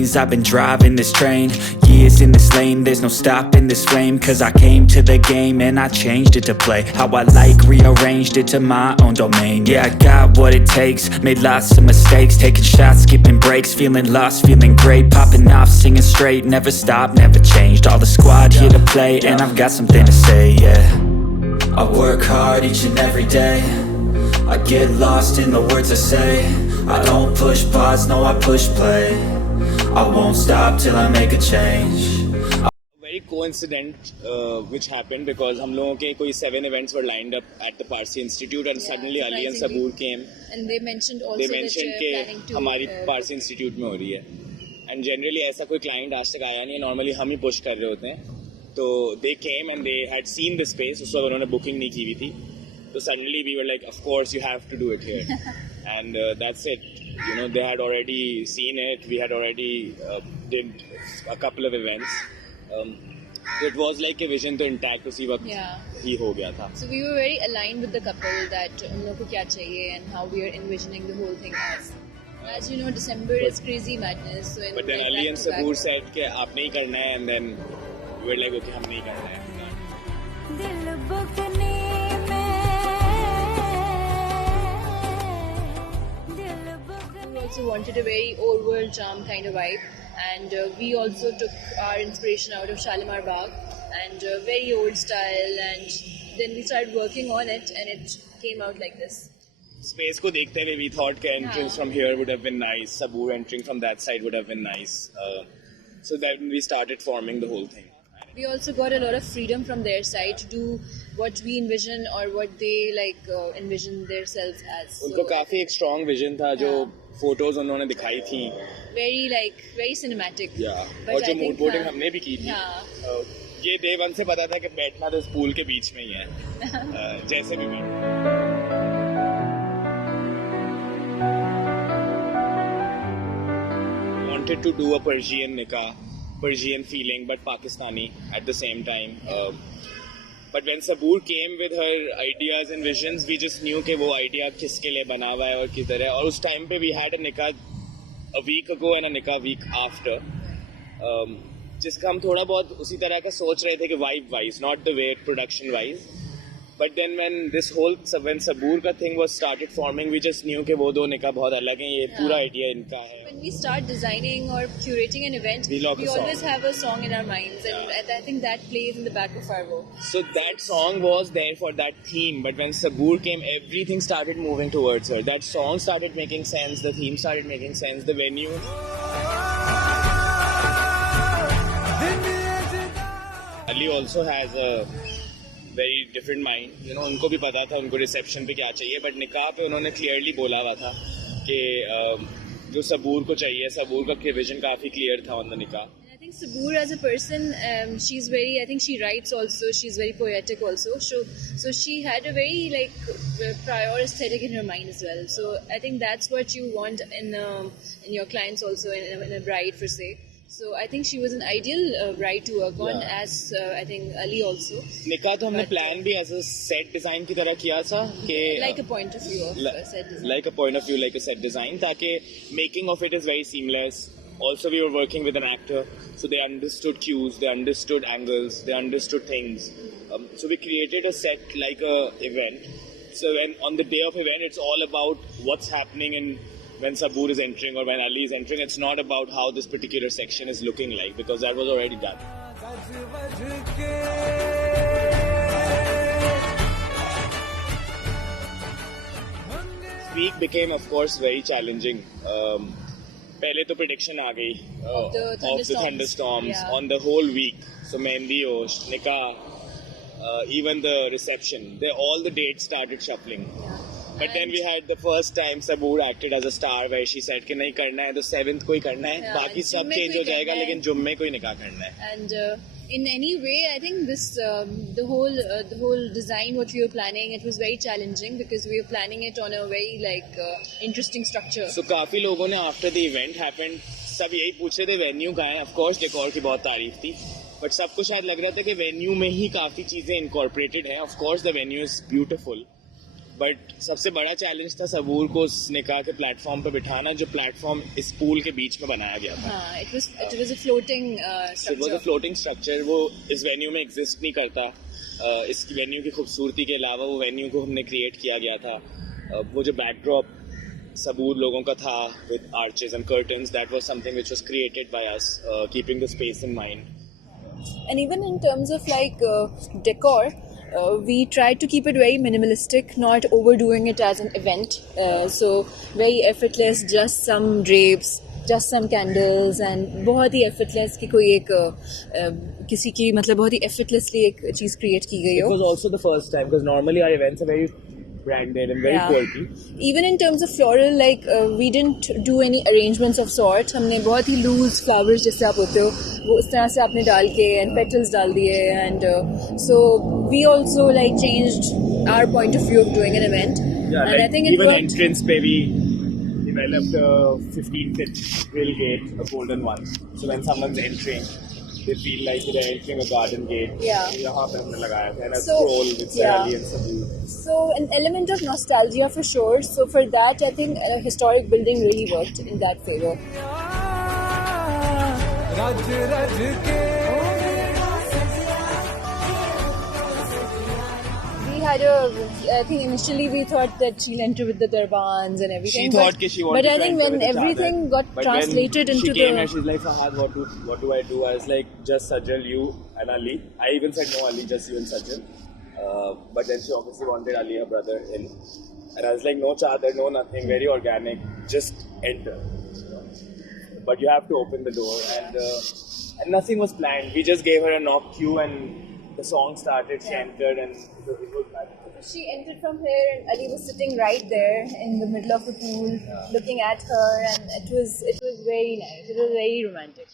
lanes. I've been driving this train, years in this lane. There's no stopping this flame, cause I came to the game and I changed it to play how I like, rearranged it to my own domain. Yeah, I got what it takes, made lots of mistakes, taking shots, skipping breaks, feeling lost, feeling great, popping off, singing straight, never stopped, never changed. All the squad here to play, and I've got something to say, yeah. I work hard each and every day, I get lost in the words I say. I don't push pause, no I push play. I won't stop till I make a change. Very coincident which happened because हम लोगों के कोई 7 events were lined up at the Parsi Institute and suddenly Ali and Saboor came. And they mentioned also that planning to हमारी Parsi Institute में हो रही है. And generally ऐसा कोई client आज तक आया नहीं है. Normally हम ही push कर रहे होते हैं. तो they came and they had seen the space. उस वक्त उन्होंने booking नहीं की हुई थी. So suddenly we were like, of course you have to do it here. And that's it. You know, they had already seen it. We had already did a couple of events. It was like a vision to intact to see what he ho gaya tha. So we were very aligned with the couple that उन लोगों को क्या चाहिए and how we are envisioning the whole thing as. As you know, December is crazy madness. So but then Ali and Saboor said कि आप नहीं करना है, and then we were like, okay, हम नहीं करना है. We also wanted a very old world charm kind of vibe, and we also took our inspiration out of Shalimar Bagh and very old style, and then we started working on it and it came out like this. Space ko dekhte hue we thought that entrance from here would have been nice, Saboor entering from that side would have been nice, so then we started forming the whole thing. We also got a lot of freedom from their side to do what we envision or what they envision themselves as. उनको काफी एक strong vision था जो photos उन्होंने दिखाई थी. Very cinematic. Yeah. और जो mood boarding हमने भी की थी. ये day one से पता था कि बैठना तो इस pool के बीच में ही है. जैसे भी बैठ. Wanted to do a Persian nikkah. Persian feeling but Pakistani at the same time. But when Saboor came with her ideas and visions, we just knew कि वो idea किसके लिए बना हुआ है और किधर है. और उस time पे we had a nikah a week ago and a nikah week after, जिसका हम थोड़ा बहुत उसी तरह का सोच रहे थे कि vibe wise, not the way production wise. But then when Saboor का thing was started forming, we just knew कि वो दो निकाह बहुत अलग हैं, ये पूरा idea इनका है. When we start designing or curating an event, we always have a song in our minds, and I think that plays in the back of our work. So that song was there for that theme, but when Saboor came, everything started moving towards her. That song started making sense, the theme started making sense, the venue. Ali also has a very different mind, you know, उनको भी पता था उनको reception पे क्या चाहिए, but निकाह पे उन्होंने clearly बोला हुआ था कि जो Saboor को चाहिए, Saboor का vision काफी clear था on the निकाह. I think Saboor as a person, she's very, I think she writes also, she's very poetic also, so she had a very prior aesthetic in her mind as well. So I think that's what you want in your clients also, in a bride per se. So I think she was an ideal bride to work on, as I think Ali also. निकाह तो हमने plan भी as a set design की तरह किया था कि like a point of view of a set design. Like a point of view, like a set design, ताकि making of it is very seamless. Also, we were working with an actor, so they understood cues, they understood angles, they understood things. So we created a set like a event. So when on the day of event, it's all about what's happening in. When Saboor is entering or when Ali is entering, it's not about how this particular section is looking like, because that was already done. This week became, of course, very challenging. पहले तो prediction आ गई of the thunderstorms on the whole week. So Mehndi ho, nikah, even the reception, all the dates started shuffling. But then we had the first time Saboor acted as a star where she said कि नहीं करना है तो 7th को ही करना है, बाकी सब change हो जाएगा लेकिन जुम्मे को ही निकाह करना है. And in any way, I think this the whole design what we were planning, it was very challenging because we were planning it on a very interesting structure. So काफी लोगों ने after the event happened सब यही पूछे थे venue कहाँ है. Of course decor की बहुत तारीफ थी, but सबको शायद लग रहा था कि venue में ही काफी चीजें incorporated हैं. Of course the venue is beautiful. But सबसे बड़ा चैलेंज था सबूर को उस निकाह के प्लेटफॉर्म पे बिठाना, जो प्लेटफॉर्म इस पूल के बीच में बनाया गया था. It was a floating So it was a floating structure. वो इस वेन्यू में एग्जिस्ट नहीं करता. इस वेन्यू की खूबसूरती के अलावा वो वेन्यू को हमने क्रिएट किया गया था. वो जो बैकड्रॉप सबूर लोगों का था with arches and curtains, that was something which was created by us, keeping the space in mind. And even in terms of like decor, we tried to keep it very minimalistic, not overdoing it as an event. So very effortless, just some drapes, just some candles, and बहुत ही effortless कि कोई एक किसी की मतलब बहुत ही effortlessly एक चीज़ create की गई हो. It was also the first time because normally our events are very branded and very quirky. Even in terms of floral, like we didn't do any arrangements of sort. हमने बहुत ही loose flowers जैसे आप होते हो वो उस तरह से आपने डाल के and petals डाल दिए, and so we also like changed our point of view of doing an event. Yeah, and like I think it even worked. entrance पे we developed a 15-foot grill gate, a golden one. So when someone's entering, they feel like they're entering a garden gate. Yeah. यहाँ पे हमने लगाया था, and a So, scroll with Sarali and Saboor. So an element of nostalgia for sure. So for that, I think a historic building really worked in that favor. We had I think initially we thought that she'll enter with the turbans and everything. She thought she wanted but I to think enter when with the everything chadar. got But translated when into she came the... and she's like, Fahad, what do I do? I was like, just Sajal, you and Ali. I even said no, Ali, just you and Sajal. But then she obviously wanted Ali, her brother, in. And I was like, no chadar, no nothing, very organic, just enter. But you have to open the door, and nothing was planned. We just gave her a knock cue, and the song started. She entered, and it was magical. She entered from here, and Ali was sitting right there in the middle of the pool, looking at her, and it was very nice. It was very romantic.